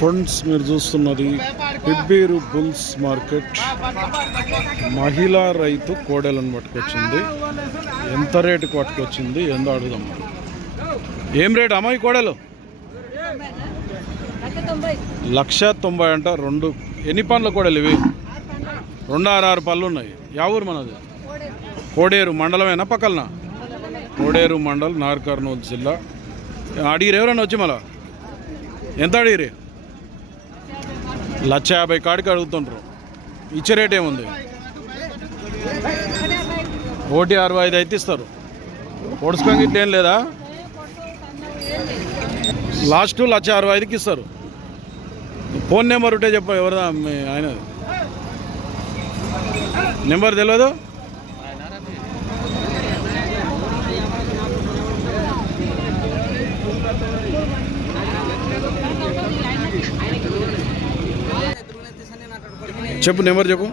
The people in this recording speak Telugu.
ఫ్రెండ్స్ మీరు చూస్తున్నది పిబ్బేరు బుల్స్ మార్కెట్. మహిళా రైతు కోడెలను పట్టుకొచ్చింది. ఎంత రేటుకి పట్టుకొచ్చింది ఎంతో అడుగుదాం. ఏం రేటు అమ్మాయి కోడెలు? 1,90,000 అంట. రెండు ఎన్ని పండ్ల కోడలు ఇవి? 2 పళ్ళు ఉన్నాయి. యా ఊరు మనది? కోడేరు మండలమేనా పక్కన? కోడేరు మండల్, నాగర్ కర్నూలు జిల్లా. అడిగిరు ఎవరైనా వచ్చి మళ్ళా ఎంత అడిగిరి? 1,50,000 కాడికి అడుగుతుంటారు. ఇచ్చే రేట్ ఏముంది? 1,65,000 అయితే ఇస్తారు. పొడుచుకొని ఇట్లా ఏం లేదా? లాస్ట్ 1,65,000కి ఇస్తారు. ఫోన్ నెంబర్ ఉంటే చెప్ప. ఎవరిదా మీ ఆయన నెంబర్ తెలియదు? చెప్పు, నెంబర్ చెప్పు.